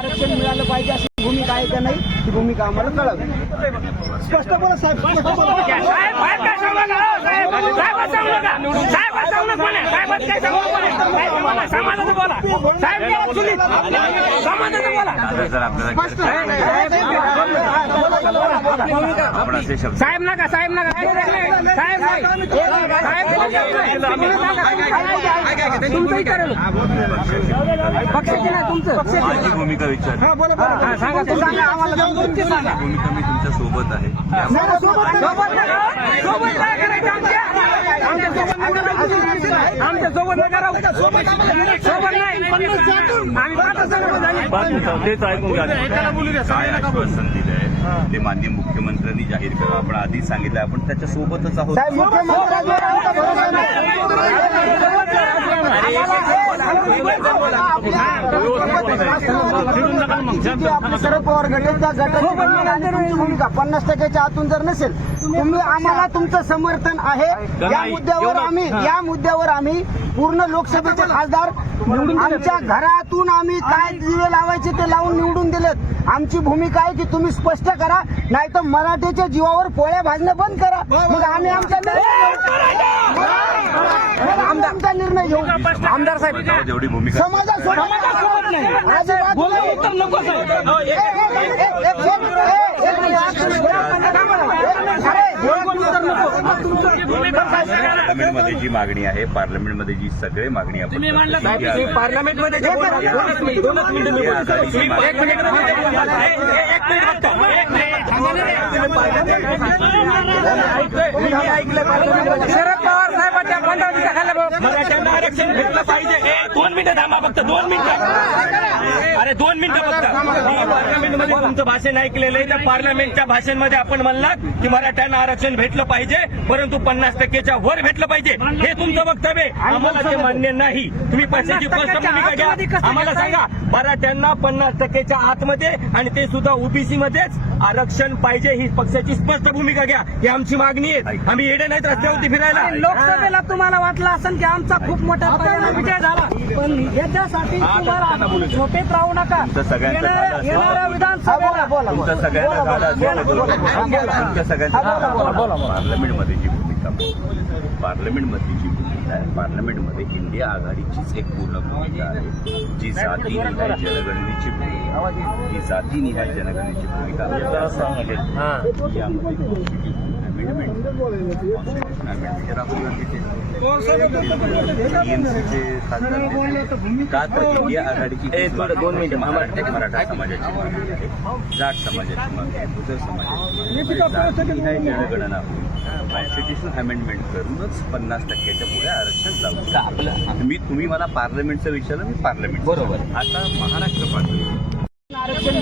आरक्षण मिळालं पाहिजे अशी भूमिका आहे का नाही ही भूमिका आम्हाला कळावी स्पष्ट बोला साहेब स्पष्ट बोला हो, साहेब नका साहेब नका साहेब नाही तुमचं माझी भूमिका विचार सांगा सांगा आम्हाला भूमिका मी तुमच्यासोबत आहे आमच्यासोबत नाही काय आश्वासन दिलंय ते मान्य मुख्यमंत्र्यांनी जाहीर करा. आपण आधीच सांगितलं आपण त्याच्या सोबतच आहोत. साहेब मुख्यमंत्र्यांवर आमचा भरोसा नाही. आपले शरद पवार गट आहेत, त्या गटाची भूमिका तुमची भूमिका पन्नास टक्क्याच्या आतून जर नसेल तुम्ही आम्हाला तुमचं समर्थन आहे. या मुद्द्यावर आम्ही या मुद्द्यावर आम्ही पूर्ण लोकसभेचे खासदार आमच्या घरातून आम्ही काय दिवे लावायचे ते लावून निवडून दिलेत. आमची भूमिका आहे की तुम्ही स्पष्ट करा नाही तर मराठीच्या जीवावर पोळ्या भाजणं बंद करा. मग आम्ही आमचा निर्णय घेऊ. मग आम्ही आमचा निर्णय घेऊ. आमदार साहेब समाजासोबत नाही. बोला उत्तर नको. पार्लमेंटमध्ये जी मागणी आहे पार्लमेंटमध्ये जी सगळे मागणी आपण पार्लमेंटमध्ये जे बोला, मराठ्यांना आरक्षण भेटलं पाहिजे. दोन मिनिटं थांबा फक्त दोन मिनिटं. अरे दोन मिनिटं फक्त. मी पार्लमेंटमध्ये तुमचं भाषण ऐकलेलं आहे. त्या पार्लमेंटच्या भाषणमध्ये आपण म्हणलात की मराठ्यांना आरक्षण भेटलं पाहिजे परंतु पन्नास टक्केच्या वर भेटलं पाहिजे. हे तुमचं वक्तव्य आहे. आम्हाला ते मान्य नाही. तुम्ही पक्षाची स्पष्ट भूमिका घ्या. आम्हाला सांगा मराठ्यांना पन्नास टक्केच्या आतमध्ये आणि ते सुद्धा ओबीसी मध्येच आरक्षण पाहिजे ही पक्षाची स्पष्ट भूमिका घ्या. ही आमची मागणी आहे. आम्ही येडे नाहीत रस्त्यावरती फिरायला. लोकसभेला तुम्हाला वाटलं असेल की आमचा खूप मोठा विजय झाला पण याच्यासाठी तुम्हाला झोपेत राहू नका. तुमचं सगळ्यांचं झालं येणाऱ्या असेल. येणाऱ्या विधानसभेला बोला, बोला. तुमचं सगळ्यांना झालं असेल तुमच्या सगळ्यांचं पार्लमेंटमध्ये जी भूमिका पार्लमेंटमधली जी भूमिका आहे. पार्लमेंटमध्ये इंडिया आघाडीचीच एक पूर्ण भूमिका आहे. जी जातीनिहाय जनगणनेची भूमिका. आहे. ही जातीनिहाय जनगणनेची भूमिका. आहे. Amendment, constitution amendment हे राहुल गांधीचे TMC चे खासदार का तर इंडिया आघाडीची. मराठा समाजाची जाट समाजाची मागणी आहे गुजर समाजाची मागणी आहे. जातीनिहाय जनगणना होईल कॉन्स्टिट्युशन अमेंडमेंट करूनच पन्नास टक्क्याच्या पुढे आरक्षण लावू मी तुम्ही मला पार्लमेंटचं विचारलं मी पार्लमेंट बरोबर आता महाराष्ट्र पार्लमेंट